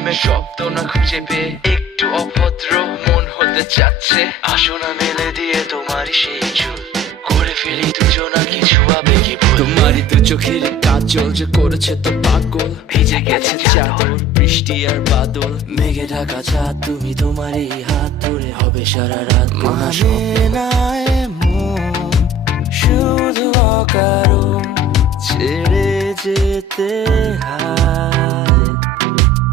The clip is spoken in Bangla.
প্রেমের শব্দ না খুঁজে পেয়ে একটু অভদ্র মন হতে চাচ্ছে। আসো না মেলে দিয়ে তোমারই সেই চুল, করে ফেলি দুজনা কিছু আবেগী ভুল। তোমারই দু চোখের কাজল যে করেছে তো পাগল, ভিজে গেছে চাদর বৃষ্টি আর বাদল, মেঘে ঢাকা চাঁদ তুমি তোমারই হাত ধরে হবে সারা রাত। মানে না এমন শুধু অকারণ ছেড়ে যেতে হয়।